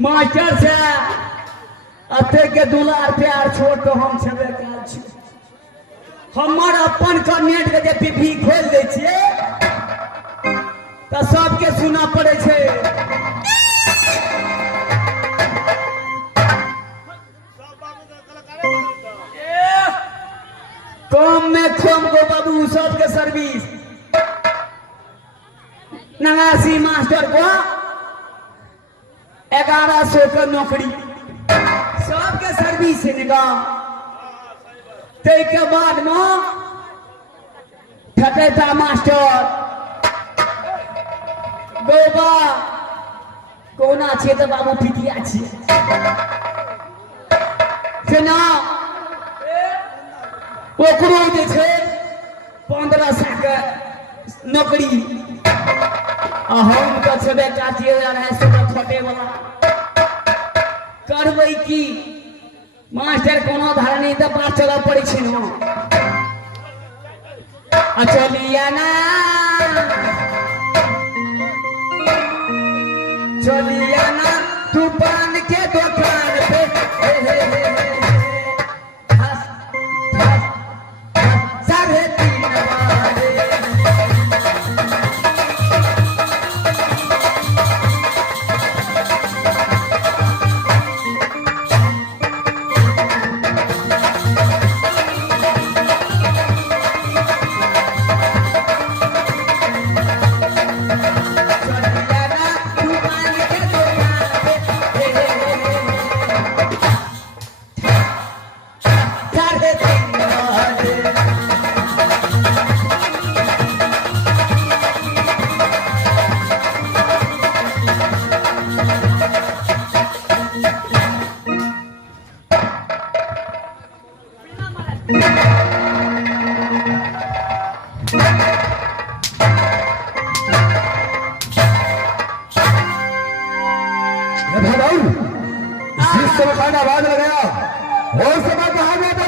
मास्टर से अते के दुलार प्यार छोड़ तो हम छबे काल छी हमर अपन का नेट के जे पीपी खोल दै छिए त सबके सुना पड़े छे। कम में कम गो बाबू सबके सर्विस 89 मास्टर को 1100 का नौकरी सबके सर्विस है निगाह। ते के बाद में ठटेता मास्टर गोबा कोना छे त बाबू पिटिया छे सेना ओकरो जे छे 1500 के नौकरी आ हम तो छबे चाची है सब छोटे वाला करबै की मास्टर कोनो धारणी त पास चला पड़े छै न आ चलिया ना तू पान के दुकान पे साढ़े 3 बजे आवाज लगाया और सब कहा गया था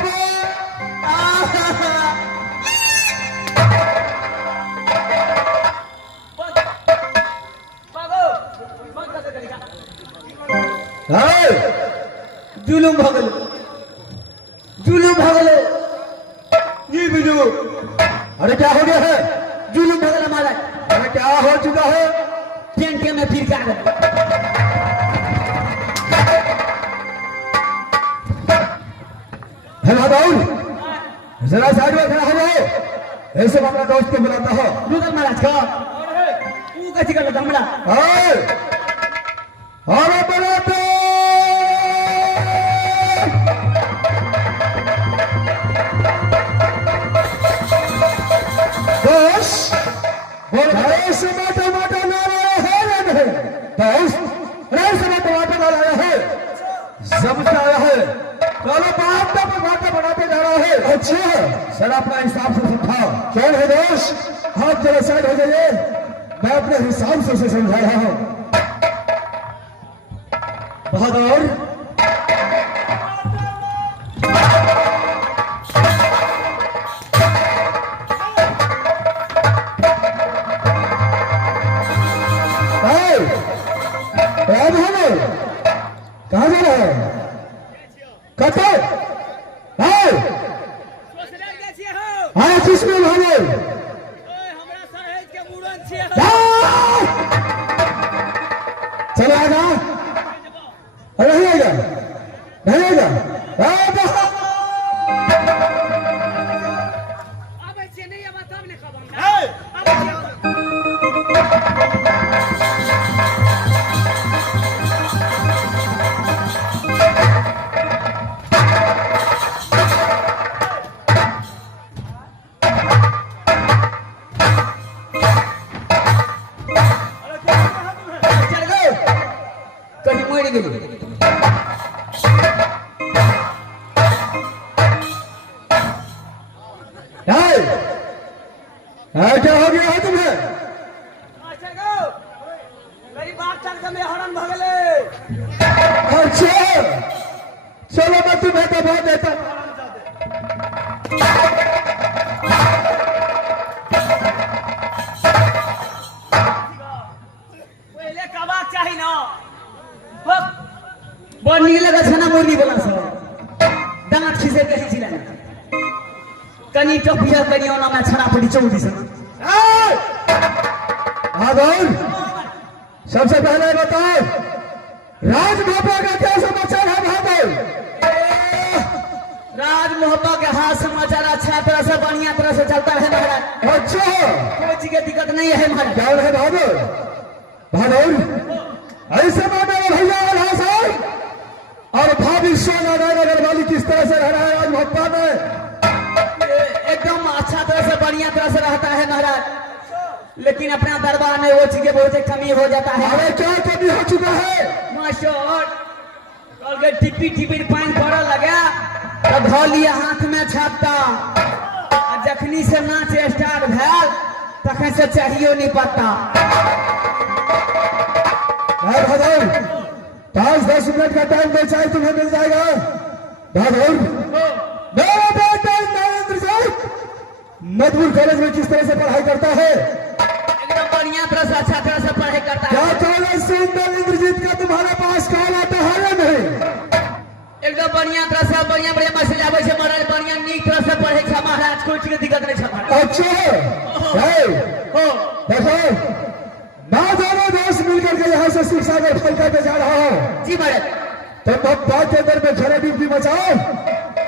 जुलूम भगल ये बिजू। अरे क्या हो गया है? जुलूम भगल हमारा। अरे क्या हो चुका है? टेंटे में फिर क्या जरा साइड में खड़ा हो जाओ। ऐसे अपना दोस्त के बुलाता हो रुदल महाराज का तू कैसे कर लेता हमरा अरे बुलाते दोस्त बोल ऐसे मोटा ना रहा है ना नहीं दोस्त ऐसे मोटा ना रहा है जब आया है चलो बात तो बातें बढ़ाते जा रहा है। अच्छा सर अपना हिसाब से समझाओ। कौन है दोस्त? हाथ जरा साइड हो जाइए मैं अपने हिसाब से उसे समझा रहा हूँ। बहादुर कहाँ जा रहा है? कतो हाँ किसमें भागे हमरा सहेज के मूरन छिए चलो आजा अरे नहीं आएगा अब से नहीं अब तब ने खबर क्या हो गया है तुम्हें? अच्छा चलो मैं तुम्हें दबा देता। पहले कबाक चाहिए ना बड़ नीक लगे छना मुर्गी वाला सब दांत खिसे के हिचिला कनी टपिया कनी ओना में छना पड़ी चौदी से भागल सबसे पहले बताओ राज बाबा का क्या समाचार है भागल राज मोहब्बा के हाथ समाचार अच्छा तरह से बढ़िया तरह से चलता है महाराज अच्छा कोई चीज की दिक्कत नहीं है महाराज क्या है भागल भागल ऐसे मानो भैया और साहब और भाभी सोना नगर वाली किस तरह से रह रहा है आज मोहब्बा में एकदम अच्छा तरह से बढ़िया तरह से रहता है महाराज लेकिन अपना दरबार में वो चीजें बहुत कमी हो जाता है अरे क्या कमी हो चुका है मास्टर कल के टिप्पी टिप्पी पानी पड़े लगा तो धो लिया हाथ में छापता जखनी से नाच स्टार्ट भेल तखन से चाहिए नहीं पता भागल 5-10 मिनट का टाइम दे चाहे तुम्हें मिल जाएगा भागल मेरा बेटा नरेंद्र सिंह मधुर कॉलेज में किस तरह से पढ़ाई करता है एकदम बढ़िया तरह से अच्छा तरह से पढ़ाई करता क्या है कॉलेज से नरेंद्रजीत का तुम्हारे पास कॉल आता है या नहीं एकदम बढ़िया तरह से बढ़िया बढ़िया मैसेज आवे छे महाराज बढ़िया नीक तरह से पढ़े छे महाराज कोई चीज के दिक्कत नहीं छे महाराज अच्छा है देखो ना दोनों दोस्त मिलकर के यहाँ से शिक्षा के फलका पे जा रहा हूँ जी महाराज तुम भक्ता के अंदर में खड़े ड्यूटी बचाओ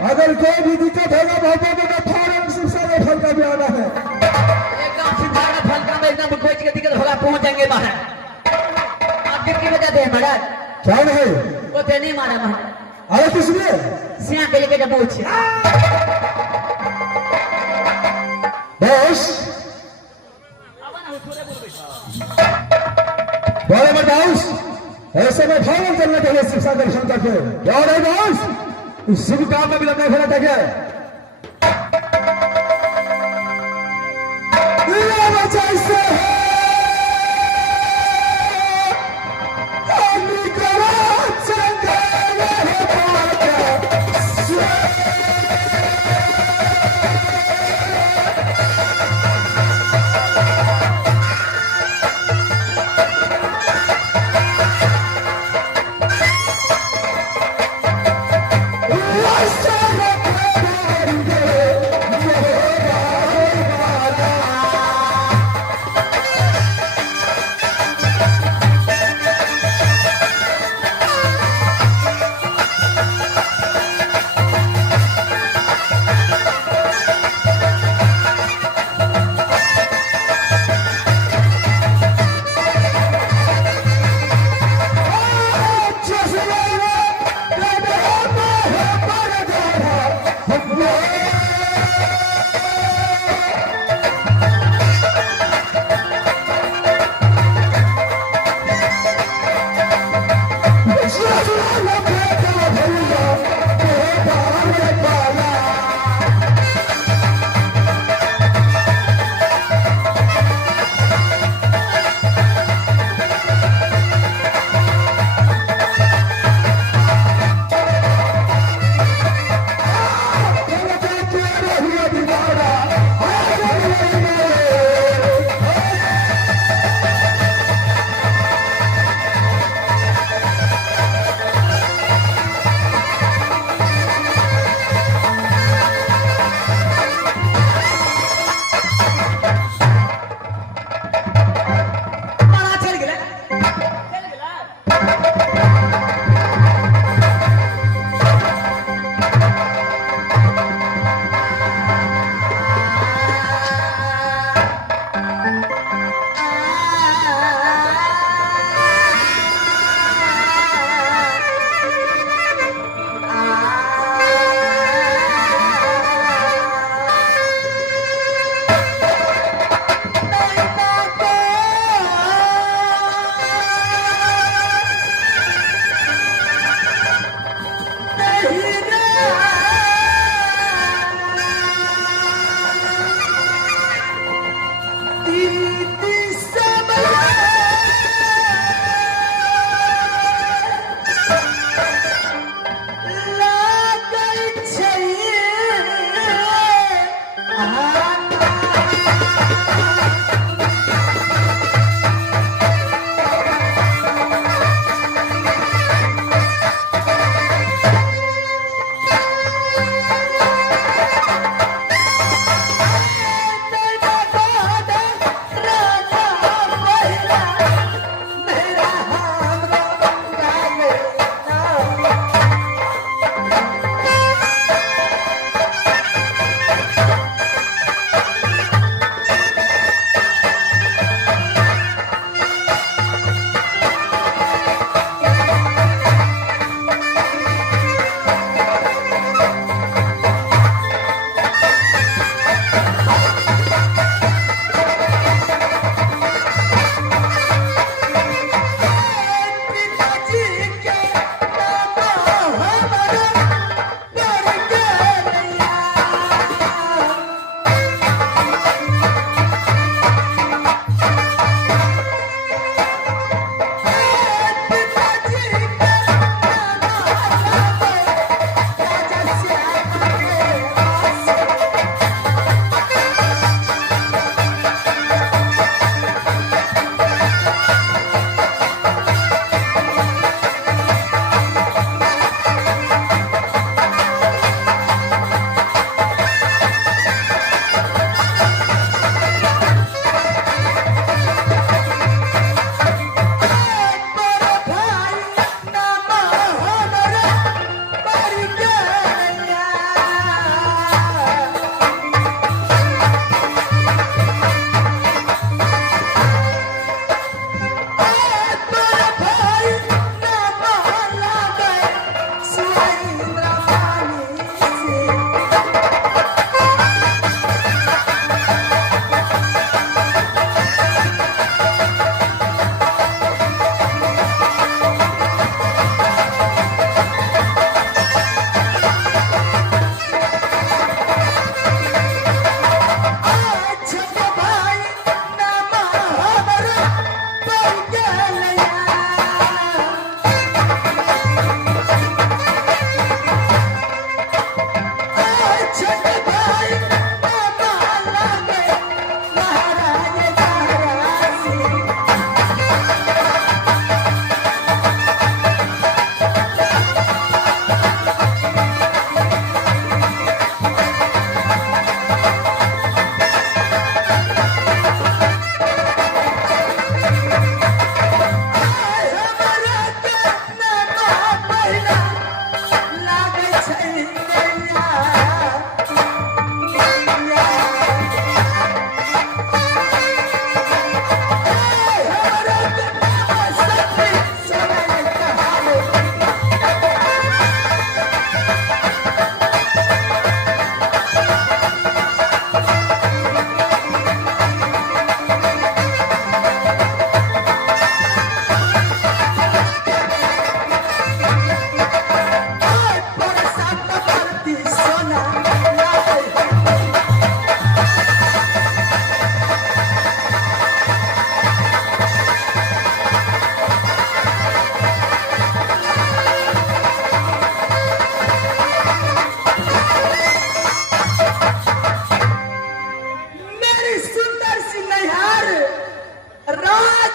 अगर कोई भी दिक्कत होगा भक्तों को तो फौरन शिक्षा के फलका भी आना है एकदम सिद्धार्थ फलका में एकदम कोई चीज की दिक्कत होगा पहुंच जाएंगे बाहर आप गिफ्ट की वजह दे महाराज क्या नहीं वो ते नहीं मारा महाराज अरे किसने सिया के लेके जब पूछ बस बोले बॉस ऐसे में फाइनल करने के लिए शिक्षा दर्शन करके क्या हो रहा है बॉस इस शुभ काम में भी लगना खड़ा था क्या मेरा बच्चा इससे है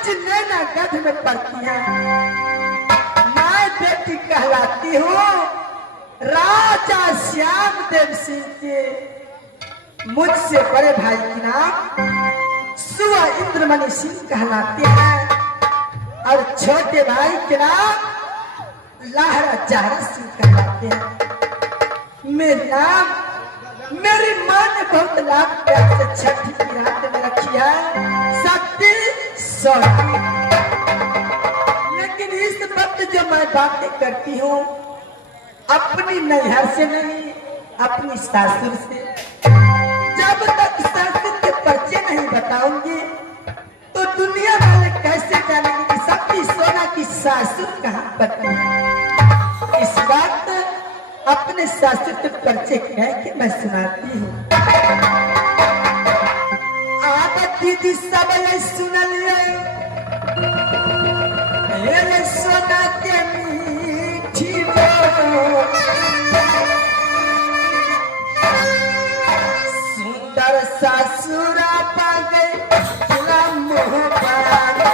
आज नैनागढ़ में पढ़ती है। मैं बेटी कहलाती हूँ राजा श्याम देव सिंह के मुझसे बड़े भाई की नाम सुआ इंद्रमणि सिंह कहलाते हैं और छोटे भाई के नाम लहरा जहरा सिंह कहलाते हैं। मेरी माँ ने बहुत लाख प्यार से छठी की रात में रखी है शक्ति सौरभ। लेकिन इस वक्त जो मैं बातें करती हूँ अपनी नैहर से नहीं अपनी सासुर से। जब तक सासुर के परिचय नहीं बताऊंगी तो दुनिया वाले कैसे जानेंगे कि शक्ति सोना की सासुर कहाँ पर है। इस वक्त अपने ससुर के परिचय कह के मैं सुनाती हूँ। आप दीदी सब ये सुन लिए सोना के मीठी बोल, सुंदर ससुर पा गए मुँह पागे।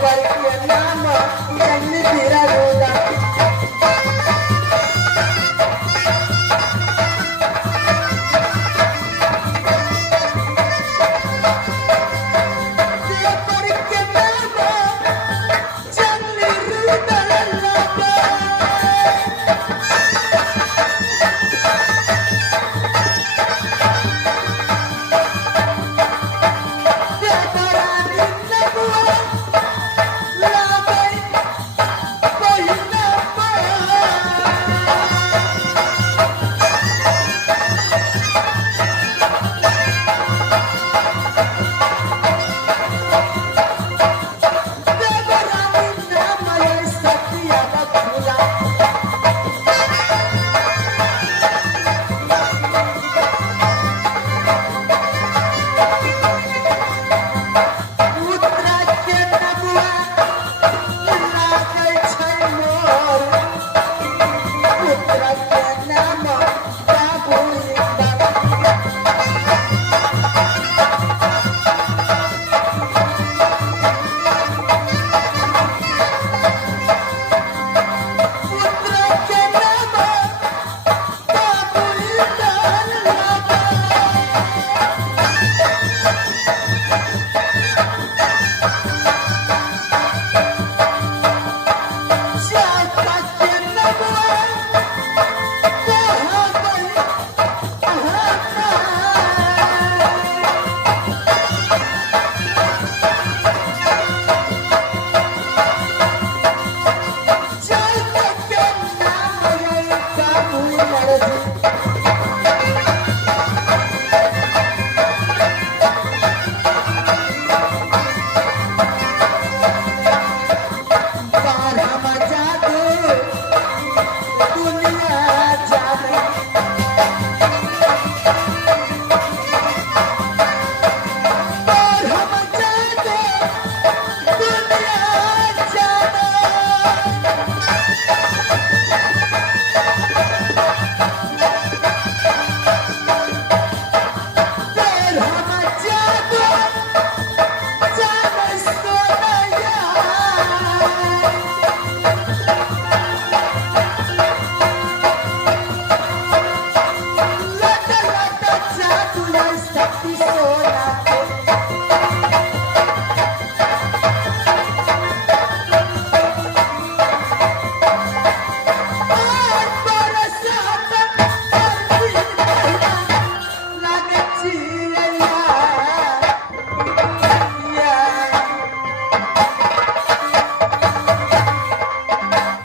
पर